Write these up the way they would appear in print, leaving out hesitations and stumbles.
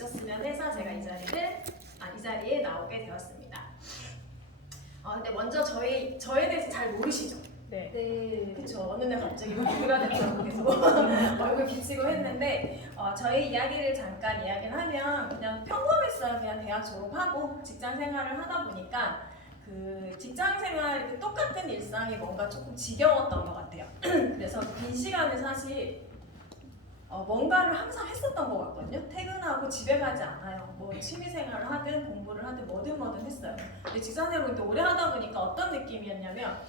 계셨으면 해서 제가 이 자리에 나오게 되었습니다. 근데 먼저 저에 대해서 잘 모르시죠? 네. 그쵸. 어느 날 갑자기 누가 됐다고 계속 얼굴 비치고 했는데 저희 이야기를 잠깐 이야기를 하면 그냥 평범했어요. 그냥 대학 졸업하고 직장 생활을 하다 보니까 그 직장 생활 똑같은 일상이 뭔가 조금 지겨웠던 것 같아요. 그래서 빈 시간에 사실 뭔가를 항상 했었던 것 같거든요. 퇴근하고 집에 가지 않아요. 뭐 취미생활을 하든 공부를 하든 뭐든 했어요. 근데 직장생활을 또 오래 하다 보니까 어떤 느낌이었냐면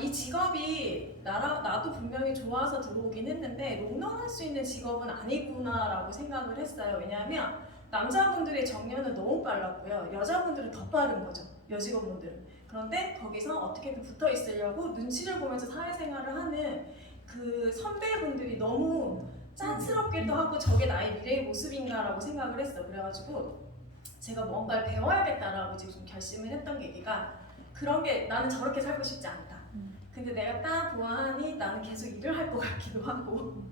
이 직업이 나도 분명히 좋아서 들어오긴 했는데 롱런할 수 있는 직업은 아니구나라고 생각을 했어요. 왜냐하면 남자분들의 정년은 너무 빨랐고요. 여자분들은 더 빠른 거죠. 여직원분들은. 그런데 거기서 어떻게든 붙어 있으려고 눈치를 보면서 사회생활을 하는 그 선배분들이 너무 짠스럽기도 하고 저게 나의 미래의 모습인가라고 생각을 했어. 그래가지고 제가 뭔가를 배워야겠다라고 지금 결심을 했던 계기가 그런 게 나는 저렇게 살고 싶지 않다. 근데 내가 딱 보아하니 나는 계속 일을 할 것 같기도 하고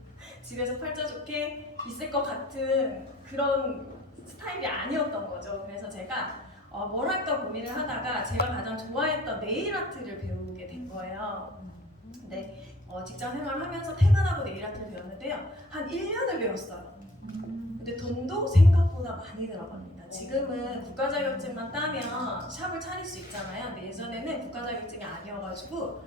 집에서 팔자좋게 있을 것 같은 그런 스타일이 아니었던 거죠. 그래서 제가 뭘 할까 고민을 하다가 제가 가장 좋아했던 네일 아트를 배우게 된 거예요. 근데 직장 생활을 하면서 퇴근하고 네일 아트를 배웠는데요. 한 1년을 배웠어요. 근데 돈도 생각보다 많이 들어갑니다. 지금은 국가 자격증만 따면 샵을 차릴 수 있잖아요. 근데 예전에는 국가 자격증이 아니어가지고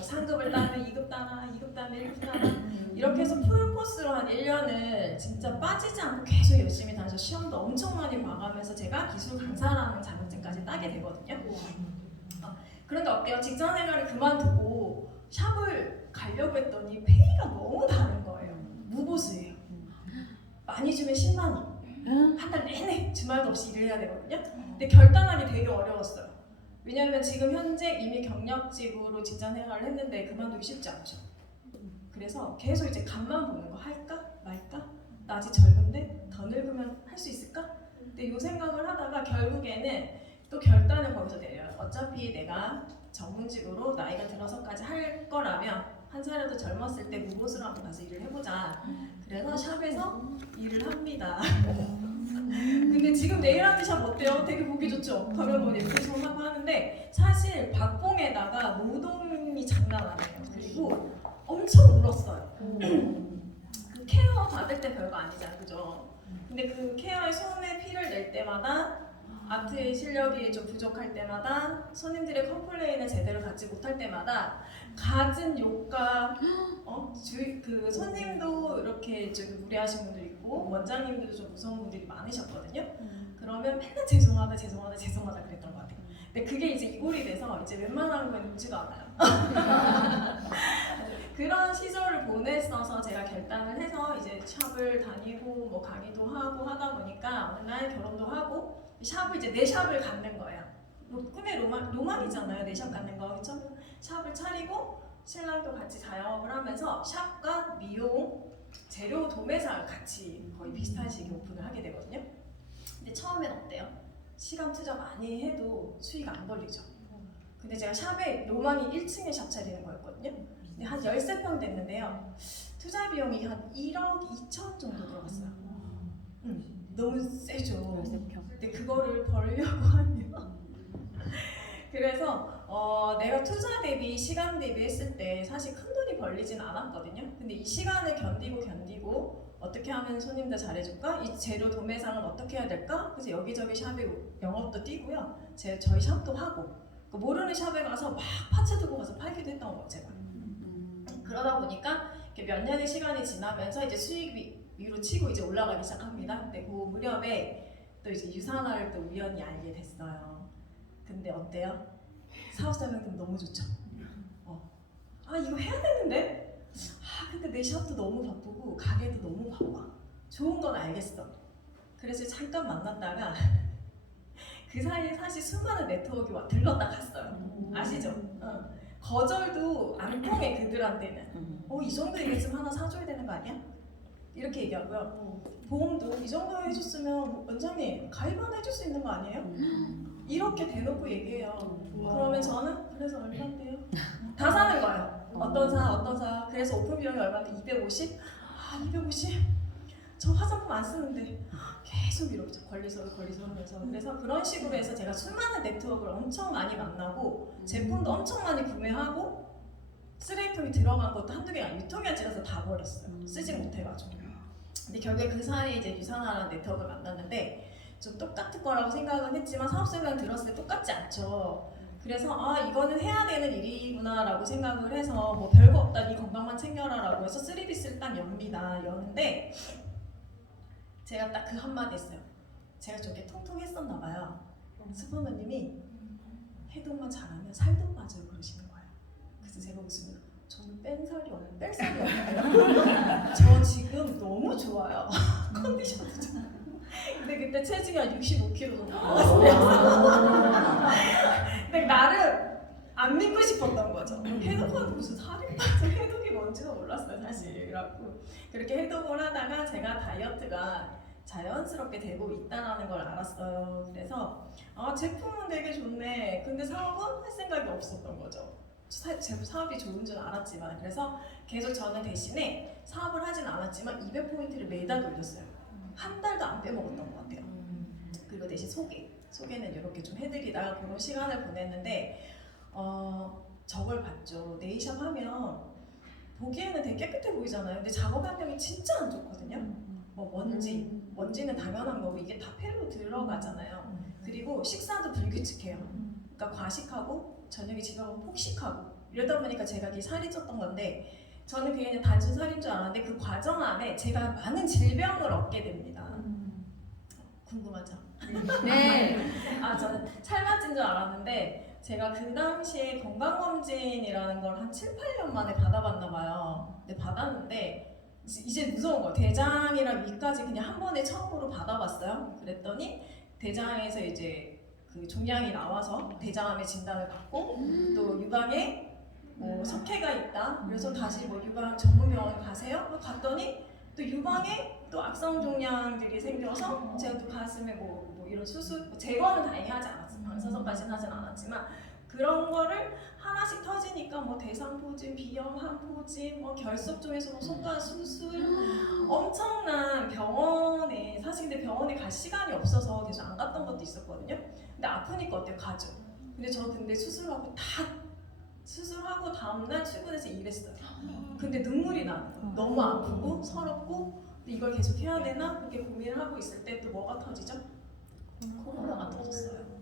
상급을 따면 2급 따나 2급 따면 1급 따나 이렇게 해서 풀코스로 한 1년을 진짜 빠지지 않고 계속 열심히 다녀서 시험도 엄청 많이 봐가면서 제가 기술 강사라는 자격증까지 따게 되거든요. 그런데 어때요? 직장 생활을 그만두고 샵을 가려고 했더니 페이가 너무 다른 거예요. 무보수예요. 많이 주면 10만 원. 한 달 내내 주말도 없이 일을 해야 되거든요. 근데 결단하기 되게 어려웠어요. 왜냐하면 지금 현재 이미 경력직으로 직장 생활을 했는데 그만두기 쉽지 않죠. 그래서 계속 이제 간만 보는 거 할까 말까? 나 아직 젊은데 더 늙으면 할 수 있을까? 근데 이 생각을 하다가 결국에는 또 결단을 거기서 내려요. 어차피 내가 전문직으로 나이가 들어서까지 할 거라면 한 살이라도 젊었을 때 무보수로 한번 가서 일을 해보자. 그래서 샵에서 일을 합니다. 근데 지금 네일 아트 샵 어때요? 되게 보기 좋죠? 가면 뭐 예쁘게 하고 하는데 사실 박봉에다가 노동이 장난 아니에요. 그리고 엄청 울었어요. 그 케어 받을 때 별거 아니잖아요, 그죠? 근데 그 케어에 손에 피를 낼 때마다 아트의 실력이 좀 부족할 때마다 손님들의 컴플레인을 제대로 받지 못할 때마다 갖은 욕과 그 손님도 이렇게 좀 무례하신 분들이 있고 원장님들도 좀 무서운 분들이 많으셨거든요. 그러면 맨날 죄송하다 그랬던 것 같아요. 근데 그게 이제 이골이 돼서 이제 웬만한 건 눈치가 않아요. 그런 시절을 보냈어서 제가 결단을 해서 이제 샵을 다니고 뭐 강의도 하고 하다 보니까 어느 날 결혼도 하고 샵을 이제 내 샵을 갖는 거예요. 뭐 꿈의 로망이잖아요. 내 샵 갖는 거. 그쵸? 샵을 차리고 신랑도 같이 자영업을 하면서 샵과 미용, 재료 도매상을 같이 거의 비슷한 시기에 오픈을 하게 되거든요. 근데 처음엔 어때요? 시간 투자 많이 해도 수익 안 벌리죠. 근데 제가 샵에 로망이 1층에 샵 차리는 거였거든요. 근데 한 13평 됐는데요. 투자 비용이 한 1억 2천 정도 들어갔어요. 너무 세죠. 근데 그거를 벌려고 하면 그래서 내가 투자 대비 시간 대비 했을 때 사실 큰 돈이 벌리진 않았거든요. 근데 이 시간을 견디고 어떻게 하면 손님들 잘해줄까? 이 재료 도매상은 어떻게 해야 될까? 그래서 여기저기 샵에 영업도 뛰고요. 저희 샵도 하고 모르는 샵에 가서 막 파츠 들고 가서 팔기도 했던 거예요, 제가. 그러다 보니까 몇 년의 시간이 지나면서 이제 수익 위로 치고 이제 올라가기 시작합니다. 근데 그 무렵에 또 이제 유산화를 또 우연히 알게 됐어요. 근데 어때요? 사업자명품 너무 좋죠? 이거 해야 되는데? 근데 내 샵도 너무 바쁘고 가게도 너무 바빠. 좋은 건 알겠어. 그래서 잠깐 만났다가 그 사이에 사실 수많은 네트워크가 들렀다 갔어요. 아시죠? 거절도 안 통해 그들한테는. 이 정도 얘기했으면 하나 사줘야 되는 거 아니야? 이렇게 얘기하고요. 보험도 이 정도 해줬으면 원장님 가입 하나 해줄 수 있는 거 아니에요? 이렇게 대놓고 얘기해요. 그러면 저는 그래서 얼마인데요? 다 사는 거예요. 어떤 사 그래서 오픈 비용이 얼마인데 250? 250? 저 화장품 안 쓰는데 계속 이렇게 권리서를 하면서 그래서 그런 식으로 해서 제가 수많은 네트워크를 엄청 많이 만나고 제품도 엄청 많이 구매하고 쓰레기통이 들어간 것도 한두 개가 유통기한지라서 다 버렸어요. 쓰지 못해가지고. 근데 결국에 그 사이에 이제 유산화라는 네트워크를 만났는데 좀 똑같을 거라고 생각은 했지만 사업 설명 들었을 때 똑같지 않죠. 그래서 아 이거는 해야 되는 일이구나 라고 생각을 해서 뭐 별거 없다 네 건강만 챙겨라 라고 해서 쓰리비스를 딱 여는데 제가 딱 그 한마디 했어요. 제가 좀 이렇게 통통했었나 봐요. 스포너님이 해동만 잘하면 살도 빠져요 그러시는 거예요. 그래서 제가 웃으면 저는 뺄 살이 없는데요. 저 지금 너무 좋아요. 컨디션도 좋아요. 근데 그때 체중이 한 65kg 정도 나왔어요. 근데 나를 안 믿고 싶었던 거죠. 해독하는 무슨 살이 빠져 해독이 뭔지도 몰랐어요 사실. 그래갖고 그렇게 해독을 하다가 제가 다이어트가 자연스럽게 되고 있다는 걸 알았어요. 그래서 아 제품은 되게 좋네. 근데 사업은 할 생각이 없었던 거죠. 사업이 좋은 줄 알았지만 그래서 계속 저는 대신에 사업을 하진 않았지만 200포인트를 매달 돌렸어요. 한 달도 안 빼먹었던 것 같아요. 그리고 대신 소개는 이렇게 좀 해드리다가 그런 시간을 보냈는데 저걸 봤죠. 네일샵 하면 보기에는 되게 깨끗해 보이잖아요. 근데 작업 환경이 진짜 안 좋거든요. 뭐 먼지는 당연한 거고 이게 다 폐로 들어가잖아요. 그리고 식사도 불규칙해요. 그러니까 과식하고 저녁에 집에 가면 폭식하고 이러다 보니까 제가 이렇게 살이 쪘던 건데 저는 그게 그냥 단순 살인 줄 알았는데 그 과정 안에 제가 많은 질병을 얻게 됩니다. 궁금하죠? 네. 아 저는 살맛진 줄 알았는데 제가 그 당시에 건강검진이라는 걸 한 7, 8년 만에 받아봤나 봐요. 근데 받았는데 이제 무서운 거예요. 대장이랑 위까지 그냥 한 번에 처음으로 받아봤어요. 그랬더니 대장에서 이제 그 종양이 나와서 대장암의 진단을 받고 또 유방에 뭐 석회가 있다. 그래서 다시 뭐 유방 전문병원 가세요? 갔더니 또 유방에 또 악성 종양들이 생겨서 제가 또 가슴에 뭐 이런 수술 제거는 다행히 하지 않았어요. 방사선까지는 하진 않았지만 그런 거를 하나씩 터지니까 뭐 대상포진, 비염, 항포진, 뭐 결석종에서 뭐 손가락 수술 엄청난 병원에 사실 근데 병원에 갈 시간이 없어서 계속 안 갔던 것도 있었거든요. 근데 아프니까 어때요? 가죠. 근데 저 근데 수술하고 다음날 출근해서 일했어요. 근데 눈물이 나는 거예요. 너무 아프고 서럽고 근데 이걸 계속 해야 되나? 그렇게 고민을 하고 있을 때 또 뭐가 터지죠? 코로나가 터졌어요.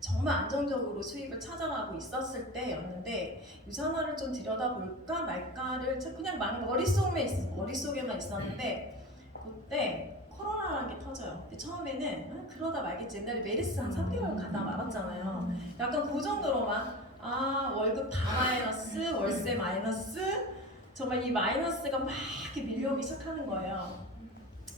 정말 안정적으로 수입을 찾아가고 있었을 때였는데 유산화를 좀 들여다볼까 말까를 그냥 막 머릿속에만 있었는데 그때 코로나라는 게 터져요. 근데 처음에는 그러다 말겠지. 옛날에 메르스 한 3개월 가다 말았잖아요. 약간 그 정도로만 월급 다 마이너스, 월세 마이너스 정말 이 마이너스가 막 이렇게 밀려오기 시작하는 거예요.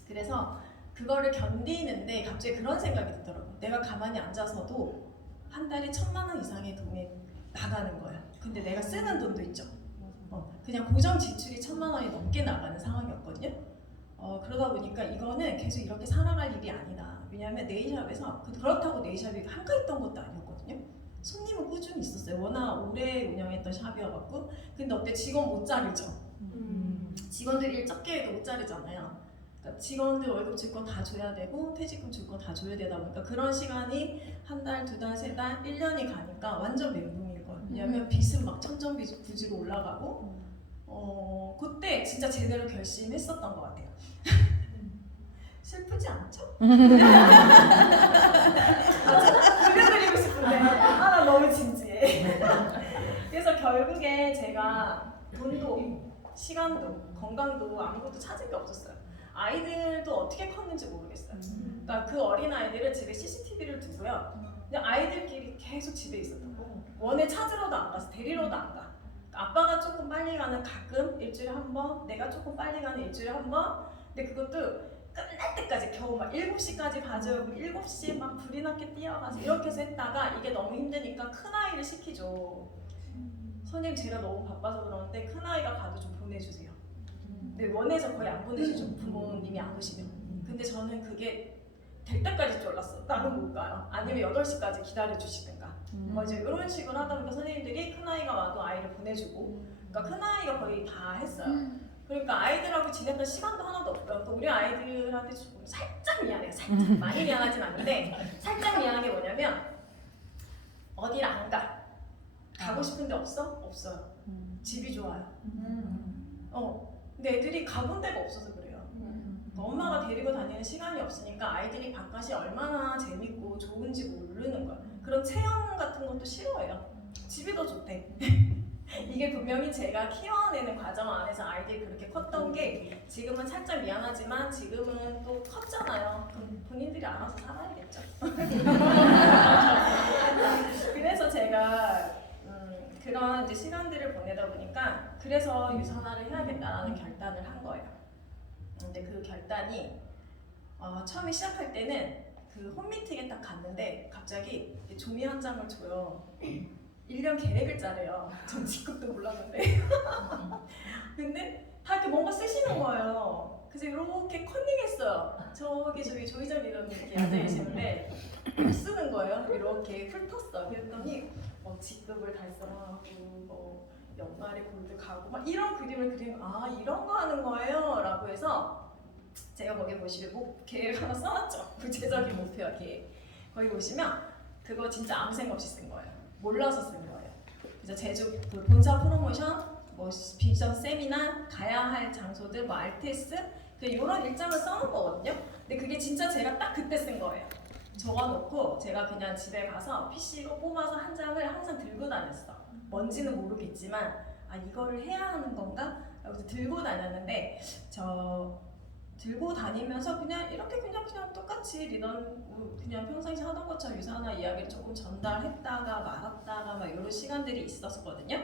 그래서 그거를 견디는데 갑자기 그런 생각이 들더라고요. 내가 가만히 앉아서도 한 달에 1,000만 원 이상의 돈이 나가는 거예요. 근데 내가 쓰는 돈도 있죠. 그냥 고정 지출이 1,000만 원이 넘게 나가는 상황이었거든요. 그러다 보니까 이거는 계속 이렇게 살아갈 일이 아니다. 왜냐하면 네일샵에서 그렇다고 네일샵이 한가했던 것도 아니었거든요. 손님은 꾸준히 있었어요. 워낙 오래 운영했던 샵이어갖고. 근데 어때 직원 못 자르죠. 직원들 일 적게 해도 못 자르잖아요. 그러니까 직원들 월급 줄 거 다 줘야 되고 퇴직금 줄 거 다 줘야 되다 보니까 그런 시간이 한 달, 두 달, 세 달, 1년이 가니까 완전 멘붕인 거예요. 왜냐면 빚은 막 천정부지로 올라가고 그때 진짜 제대로 결심했었던 것 같아요. 슬프지 않죠? 들려드리고 싶은데 나 너무 진지해. 그래서 결국에 제가 돈도 시간도 건강도 아무것도 찾은 게 없었어요. 아이들도 어떻게 컸는지 모르겠어요. 그러니까 그 어린 아이들은 집에 CCTV를 두고요. 그냥 아이들끼리 계속 집에 있었던 거. 원에 찾으러도 안 가서 데리러도 안 가. 아빠가 조금 빨리 가는 가끔 일주일에 한 번, 내가 조금 빨리 가는 일주일에 한 번. 근데 그것도 끝날 때까지 겨우 막 7시까지 봐줘요. 7시에 막 불이 나게 뛰어가서 이렇게 해서 했다가 이게 너무 힘드니까 큰아이를 시키죠. 선생님 제가 너무 바빠서 그러는데 큰아이가 가도 좀 보내주세요. 근데 원에서 거의 안 보내주죠. 부모님이 안 오시면. 근데 저는 그게 될 때까지 졸랐어. 나는 못 가요. 아니면 8시까지 기다려주시든가. 이제 이런 식으로 하다 보니까 선생님들이 큰아이가 와도 아이를 보내주고 그러니까 큰아이가 거의 다 했어요. 그러니까 아이들하고 지냈던 시간도 하나도 없고요. 또 우리 아이들한테 좀 살짝 미안해요. 살짝 많이 미안하진 않는데 살짝 미안한 게 뭐냐면 어딜 안 가. 가고 싶은데 없어? 없어요. 집이 좋아요. 근데 애들이 가본 데가 없어서 그래요. 엄마가 데리고 다니는 시간이 없으니까 아이들이 바깥이 얼마나 재밌고 좋은지 모르는 거야. 그런 체험 같은 것도 싫어해요. 집이 더 좋대. 이게 분명히 제가 키워내는 과정 안에서 아이들이 그렇게 컸던 게 지금은 살짝 미안하지만 지금은 또 컸잖아요. 그럼 본인들이 알아서 살아야겠죠. 그래서 제가 그런 이제 시간들을 보내다 보니까 그래서 유산화를 해야겠다라는 결단을 한 거예요. 근데 그 결단이 처음에 시작할 때는 그 홈미팅에 딱 갔는데 갑자기 종이 한 장을 줘요. 1년 계획을 짜래요. 전 직급도 몰랐는데. 근데 다 이렇게 뭔가 쓰시는 거예요. 그래서 이렇게 컨닝했어요. 저기 조이정 리더님 이렇게 앉아 계시는데 쓰는 거예요. 이렇게 훑었어. 그랬더니 직급을 달성하고 연말에 골드 가고 막 이런 그림을 그리면 이런 거 하는 거예요 라고 해서 제가 거기 보시면 계획 하나 써놨죠. 구체적인 목표와 계획. 거기 보시면 그거 진짜 아무 생각 없이 쓴 거예요. 몰라서 쓴 거예요. 그래서 제주 본사 프로모션, 비전 세미나, 가야 할 장소들, RTS 이런 일정을 써놓은 거거든요. 근데 그게 진짜 제가 딱 그때 쓴 거예요. 적어놓고 제가 그냥 집에 가서 PC로 뽑아서 한 장을 항상 들고 다녔어. 뭔지는 모르겠지만 이거를 해야 하는 건가? 라고 들고 다녔는데 들고 다니면서 그냥 이렇게 그냥 똑같이 그냥 평상시 하던 것처럼 유산화 이야기를 조금 전달했다가 말았다가 막 이런 시간들이 있었거든요.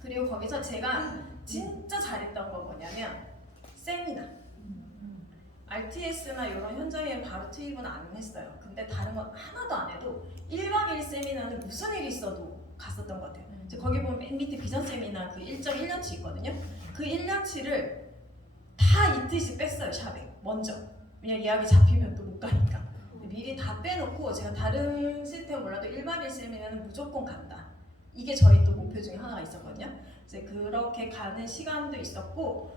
그리고 거기서 제가 진짜 잘했던 건 뭐냐면 세미나 RTS나 이런 현장에 바로 투입은 안 했어요. 근데 다른 건 하나도 안 해도 1박 2일 세미나는 무슨 일이 있어도 갔었던 것 같아요. 거기 보면 맨 밑에 비전 세미나 그 일정 1년치 있거든요. 그 1년치를 다 이틀씩 뺐어요. 샵에 먼저. 왜냐면 예약이 잡히면 또 못 가니까. 미리 다 빼놓고 제가 다른 시스템 몰라도 1박 2일 세미나는 무조건 간다. 이게 저희 또 목표 중에 하나가 있었거든요. 그래서 그렇게 가는 시간도 있었고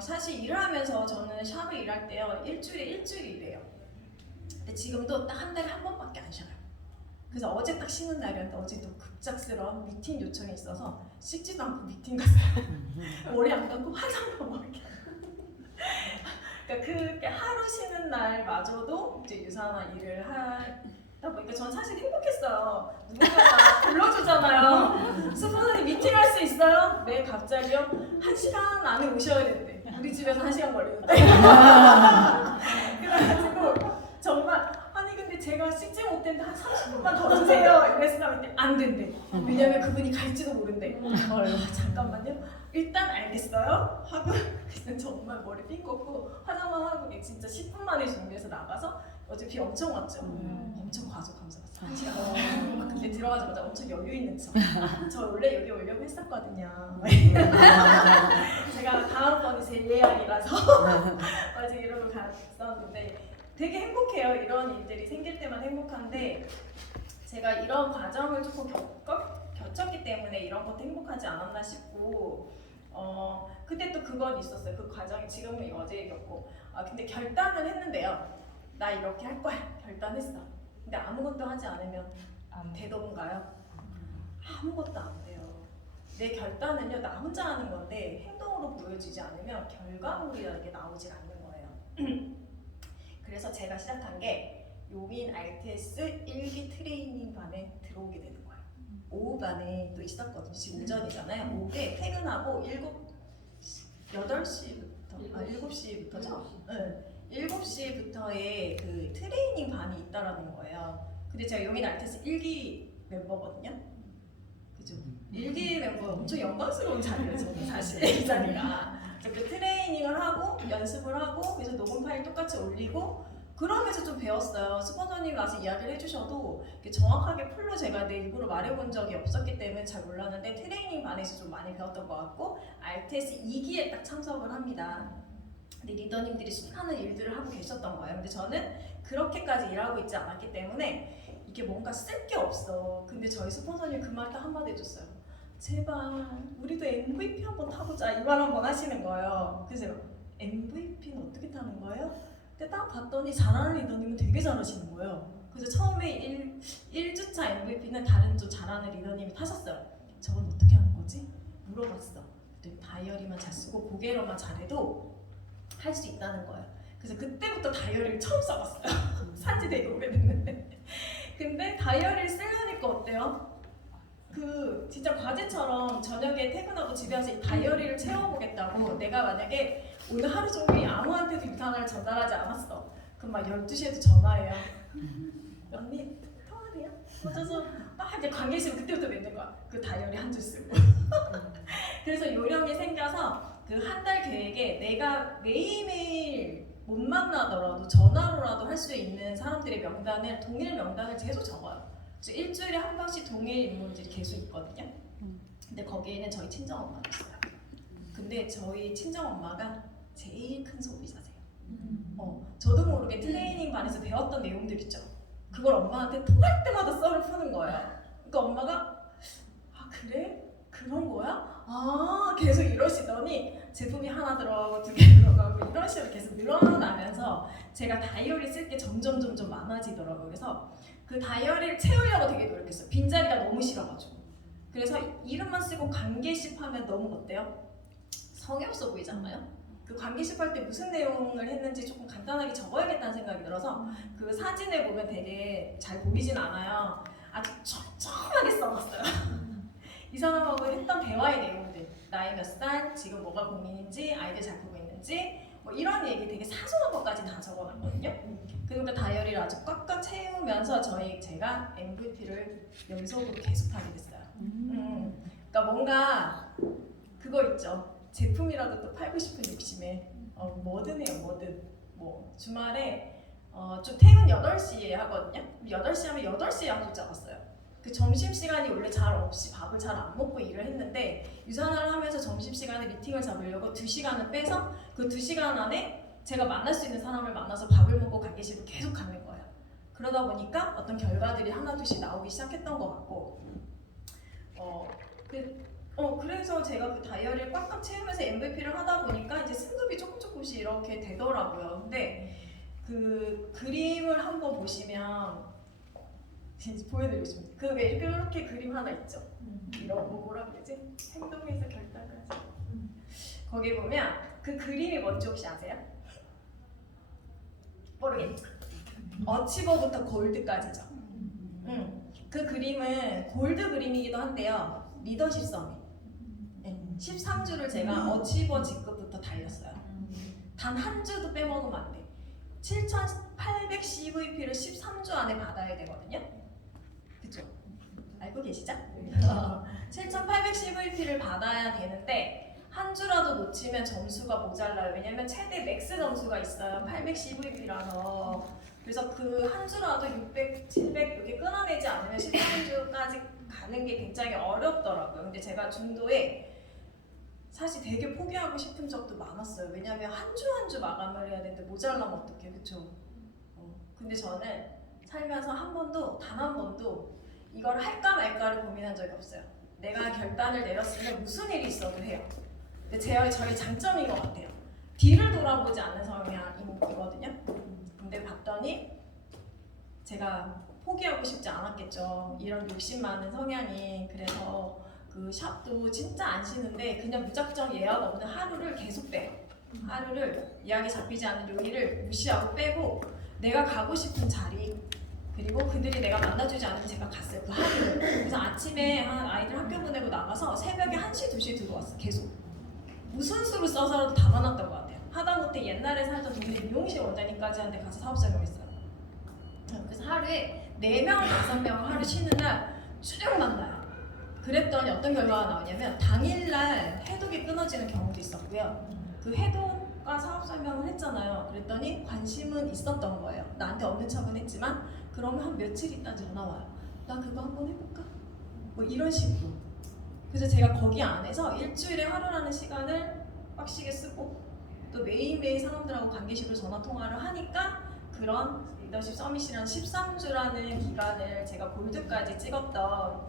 사실 일을 하면서 저는 샵을 일할 때요. 일주일에 일해요. 근데 지금도 딱 한 달에 한 번밖에 안 쉬어요. 그래서 어제 딱 쉬는 날이었는데 어제 또 급작스러운 미팅 요청이 있어서 씻지도 않고 미팅 갔어요. 머리 안 감고 화장도 막 이렇게. 그러니까 그렇게 하루 쉬는 날마저도 이제 유산화 일을 하다 보니까 전 사실 행복했어요. 누군가가 불러주잖아요. 스폰서님 미팅할 수 있어요? 네, 갑자기요? 1시간 안에 오셔야 되는데 우리 집에서 1시간 걸리는데. 그래가지고 정말 근데 제가 씻지 못했는데 한 30분만 더 주세요 이랬으면 안 된대. 왜냐면 그분이 갈지도 모른대. 잠깐만요. 일단 알겠어요 하고 그냥 정말 머리 핀 꽂고 화장만 하고 진짜 10분 만에 준비해서 나가서 어제 비 엄청 왔죠. 엄청 과속하면서 1시간. 근데 들어가자마자 엄청 여유 있는 저 원래 여기 오려고 했었거든요. 제가 다음번이 제 예약이라서 아직 이러고 갔었는데 되게 행복해요. 이런 일들이 생길 때만 행복한데 제가 이런 과정을 조금 겪었기 때문에 이런 것도 행복하지 않았나 싶고 근데 또 그건 있었어요. 그 과정이 지금은 어제 겪고 근데 결단을 했는데요. 나 이렇게 할 거야. 결단했어. 근데 아무것도 하지 않으면 되던가요? 아무것도 안 돼요. 내 결단은요. 나 혼자 하는 건데 행동으로 보여지지 않으면 결과물이라는 게 나오질 않는 거예요. 그래서 제가 시작한 게 요민 RTS 1기 트레이닝반에 들어오게 되는 거예요. 오후반에 또 있었거든요. 지금 오전이잖아요. 오후에 퇴근하고 7시부터죠? 네. 7시부터의 그 트레이닝 반이 있다라는 거예요. 근데 제가 요민 RTS 1기 멤버거든요. 그죠? 1기 멤버 엄청 영광스러운 자리예요. 저는 사실 이 자리가. 그 트레이닝을 하고 연습을 하고 그래서 녹음 파일 똑같이 올리고 그러면서 좀 배웠어요. 스폰서님 와서 이야기를 해주셔도 정확하게 풀로 제가 내 입으로 말해본 적이 없었기 때문에 잘 몰랐는데 트레이닝 반에서 좀 많이 배웠던 것 같고 RTS 2기에 딱 참석을 합니다. 근데 리더님들이 수많은 일들을 하고 계셨던 거예요. 근데 저는 그렇게까지 일하고 있지 않았기 때문에 이게 뭔가 쓸 게 없어. 근데 저희 스폰서님 그 말 딱 한마디 해줬어요. 제발 우리도 MVP 한번 타보자 이 말 한번 하시는 거예요. 그래서 제가 MVP는 어떻게 타는 거예요? 근데 딱 봤더니 잘하는 리더님은 되게 잘하시는 거예요. 그래서 처음에 1주차 MVP는 다른 좀 잘하는 리더님이 타셨어요. 저건 어떻게 하는 거지? 물어봤어. 그랬더니 다이어리만 잘 쓰고 고개로만 잘해도 할 수 있다는 거예요. 그래서 그때부터 다이어리를 처음 써봤어요. 산지 되게 오래됐는데. 근데 다이어리를 쓰려니까 어때요? 그 진짜 과제처럼 저녁에 퇴근하고 집에 와서 이 다이어리를 채워보겠다고. 내가 만약에 오늘 하루 종일 아무한테도 이 단어를 전달하지 않았어. 그럼 막 12시에도 전화해요. 언니 통화돼요? 어쩌서 막 이제 관계식으로 그때부터 맺는 거야. 그 다이어리 한 줄 쓰고. 그래서 요령이 생겨서 그 한 달 계획에 내가 매일매일 못 만나더라도 전화로라도 할 수 있는 사람들의 명단을, 동일 명단을 계속 적어요. 그래서 일주일에 한 번씩 동일 인물들이 계속 있거든요. 근데 거기에는 저희 친정엄마가 있어요. 근데 저희 친정엄마가 제일 큰 소비자세요. 저도 모르게 트레이닝 반에서 배웠던 내용들 있죠. 그걸 엄마한테 통할 때마다 썰을 푸는 거예요. 그러니까 엄마가 아 그래? 그런 거야? 아 계속 이러시더니 제품이 하나 들어가고 두 개 들어가고 이런 식으로 계속 늘어나면서 제가 다이어리 쓸 게 점점 많아지더라고요. 그래서 그 다이어리를 채우려고 되게 노력했어요. 빈자리가 너무 싫어가지고. 그래서 이름만 쓰고 관계식 하면 너무 어때요? 성의 없어 보이잖아요. 그 관계식 할 때 무슨 내용을 했는지 조금 간단하게 적어야겠다는 생각이 들어서 그 사진을 보면 되게 잘 보이진 않아요. 아주 촘촘하게 써놨어요. 이 사람하고 했던 대화의 내용들, 나이 몇 살, 지금 뭐가 고민인지, 아이들 잘 보고 있는지 뭐 이런 얘기 되게 사소한 것까지 다 적어놨거든요. 그러니까 다이어리를 아주 꽉꽉 채우면서 제가 MVP를 연속으로 계속 하게 됐어요. 그러니까 뭔가 그거 있죠. 제품이라도 또 팔고 싶은 욕심에 뭐든 해요. 뭐든. 뭐 주말에 좀 퇴근 8시에 하거든요. 8시 하면 8시에 약속 잡았어요. 그 점심시간이 원래 잘 없이 밥을 잘 안 먹고 일을 했는데 유산화를 하면서 점심시간에 미팅을 잡으려고 2시간을 빼서 그 2시간 안에 제가 만날 수 있는 사람을 만나서 밥을 먹고 관계식으로 계속 가는 거예요. 그러다 보니까 어떤 결과들이 하나둘씩 나오기 시작했던 것 같고 그래서 제가 그 다이어리를 꽉꽉 채우면서 MVP를 하다 보니까 이제 승급이 조금씩 이렇게 되더라고요. 근데 그 그림을 한번 보시면 보여드리고 싶습니다. 그 왜 이렇게 그림 하나 있죠? 이런 뭐라 그러지? 행동에서 결단까지. 거기 보면 그 그림이 뭔지 혹시 아세요? 모르겠죠? 어치버부터 골드까지죠. 그 그림은 골드 그림이기도 한데요. 리더십 서밋 13주를 제가 어치버 직급부터 달렸어요. 단 한 주도 빼먹으면 안 돼. 7,800 CVP를 13주 안에 받아야 되거든요. 그죠? 알고 계시죠? 7,800 CVP를 받아야 되는데 한 주라도 놓치면 점수가 모자라요. 왜냐면 최대 맥스 점수가 있어요. 800 CVP라서. 그래서 그 한 주라도 600, 700 이렇게 끊어내지 않으면 13주까지 가는 게 굉장히 어렵더라고요. 근데 제가 중도에 사실 되게 포기하고 싶은 적도 많았어요. 왜냐면 한 주 한 주 마감을 해야 되는데 모자라면 어떡해, 그쵸? 근데 저는 살면서 단 한 번도 이걸 할까 말까를 고민한 적이 없어요. 내가 결단을 내렸으면 무슨 일이 있어도 해요. 근데 저의 장점인 것 같아요. 뒤를 돌아보지 않는 성향이거든요. 근데 봤더니 제가 포기하고 싶지 않았겠죠. 이런 욕심 많은 성향이. 그래서 그 샵도 진짜 안 쉬는데 그냥 무작정 예약 없는 하루를 계속 빼요. 하루를 예약이 잡히지 않은 요일을 무시하고 빼고 내가 가고 싶은 자리 그리고 그들이 내가 만나주지 않으면 제가 갔어요. 그 하루를. 그래서 아침에 아이들 학교 보내고 나가서 새벽에 1시, 2시에 들어왔어. 계속. 무슨 수를 써서라도 담아놨던 것 같아요. 하다못해 옛날에 살던 동네 미용실 원장님까지 한데 가서 사업자 경했어요. 그래서 하루에 4명, 5명을 하루 쉬는 날 쭉 만나요. 그랬더니 어떤 결과가 나오냐면 당일날 해독이 끊어지는 경우도 있었고요. 그 해독과 사업 설명을 했잖아요. 그랬더니 관심은 있었던 거예요. 나한테 없는 척은 했지만 그러면 한 며칠 있다 전화 와요. 나 그거 한번 해볼까? 뭐 이런 식으로. 그래서 제가 거기 안에서 일주일에 하루라는 시간을 빡시게 쓰고 또 매일매일 사람들하고 관계식으로 전화 통화를 하니까 그런 리더십 서밋이라는 13주라는 기간을 제가 골드까지 찍었던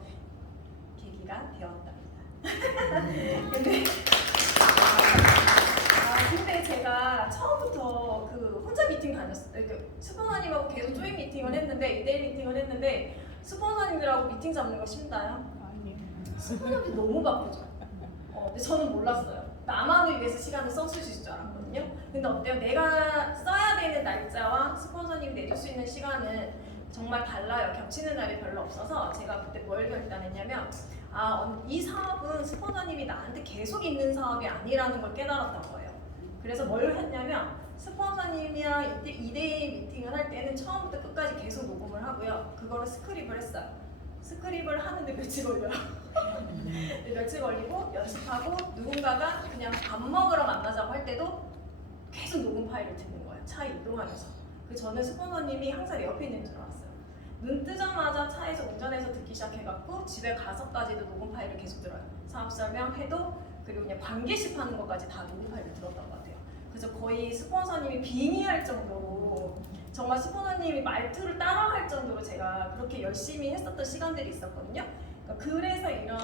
계기가 되었답니다. 근데 제가 처음부터 그 혼자 미팅 다녔어요. 그 스폰서님하고 계속 조인 미팅을 했는데 2대1 미팅을 했는데 스폰서님들하고 미팅 잡는 거 쉽나요? 아니에요. 스폰서님이 너무 바쁘죠. 근데 저는 몰랐어요. 나만을 위해서 시간을 써주실 줄 알았거든요. 근데 어때요? 내가 써야 되는 날짜와 스폰서님이 내줄 수 있는 시간은 정말 달라요. 겹치는 날이 별로 없어서 제가 그때 뭘 결단했냐면 이 사업은 스폰서님이 나한테 계속 있는 사업이 아니라는 걸 깨달았던 거예요. 그래서 뭘 했냐면 스폰서님이랑 2대1 미팅을 할 때는 처음부터 끝까지 계속 녹음을 하고요. 그거를 스크립을 했어요. 스크립을 하는데 며칠 걸려요. 며칠 걸리고 연습하고 누군가가 그냥 밥 먹으러 만나자고 할 때도 계속 녹음 파일을 듣는 거예요. 차에 이동하면서. 저는 스폰서님이 항상 내 옆에 있는 줄 알았어요. 눈 뜨자마자 차에서 운전해서 듣기 시작해갖고 집에 가서까지도 녹음 파일을 계속 들어요. 사업 설명해도 그리고 그냥 관계식 하는 것까지 다 녹음 파일을 들었던 것 같아요. 그래서 거의 스폰서님이 빙의할 정도로 정말 스폰서님이 말투를 따라할 정도로 제가 그렇게 열심히 했었던 시간들이 있었거든요. 그래서 이런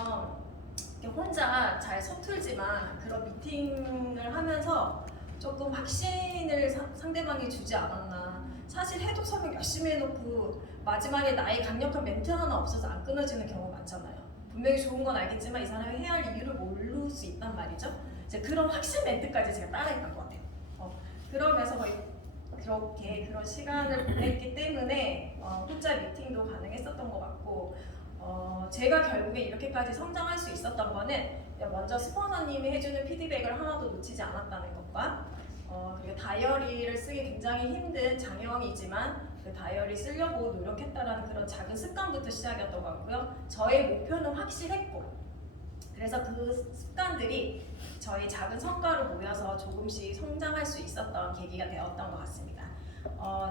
혼자 잘 서툴지만 그런 미팅을 하면서 조금 확신을 상대방이 주지 않았나. 사실 해독 설명 열심히 해놓고 마지막에 나의 강력한 멘트 하나 없어서 안 끊어지는 경우가 많잖아요. 분명히 좋은 건 알겠지만 이 사람이 해야 할 이유를 모를 수 있단 말이죠. 이제 그런 확신 멘트까지 제가 따라했던 것 같아요. 그러면서 거의 그렇게 그런 시간을 보냈기 때문에 혼자 미팅도 가능했었던 것 같고 제가 결국에 이렇게까지 성장할 수 있었던 거는 먼저 스폰서님이 해주는 피드백을 하나도 놓치지 않았다는 것과 그리고 다이어리를 쓰기 굉장히 힘든 장애왕이지만 그 다이어리 쓰려고 노력했다라는 그런 작은 습관부터 시작이었던 것 같고요. 저의 목표는 확실했고 그래서 그 습관들이 저희 작은 성과로 모여서 조금씩 성장할 수 있었던 계기가 되었던 것 같습니다.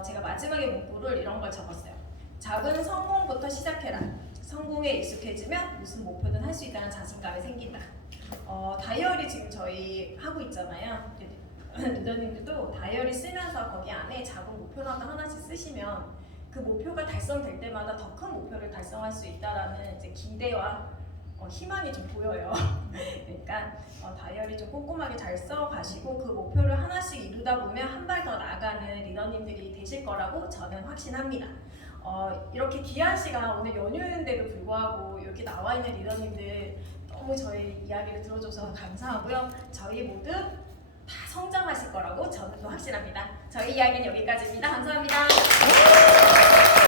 제가 마지막에 문구를 이런 걸 적었어요. 작은 성공부터 시작해라. 성공에 익숙해지면 무슨 목표든 할 수 있다는 자신감이 생긴다. 다이어리 지금 저희 하고 있잖아요. 리더님들도 다이어리 쓰면서 거기 안에 작은 목표라도 하나씩 쓰시면 그 목표가 달성될 때마다 더 큰 목표를 달성할 수 있다라는 이제 기대와 희망이 좀 보여요. 그러니까 다이어리 좀 꼼꼼하게 잘 써가시고 그 목표를 하나씩 이루다 보면 한 발 더 나아가는 리더님들이 되실 거라고 저는 확신합니다. 이렇게 귀한 시간 오늘 연휴인데도 불구하고 이렇게 나와 있는 리더님들 너무 저희 이야기를 들어줘서 감사하고요. 저희 모두 다 성장하실 거라고 저는 또 확신합니다. 저희 이야기는 여기까지입니다. 감사합니다.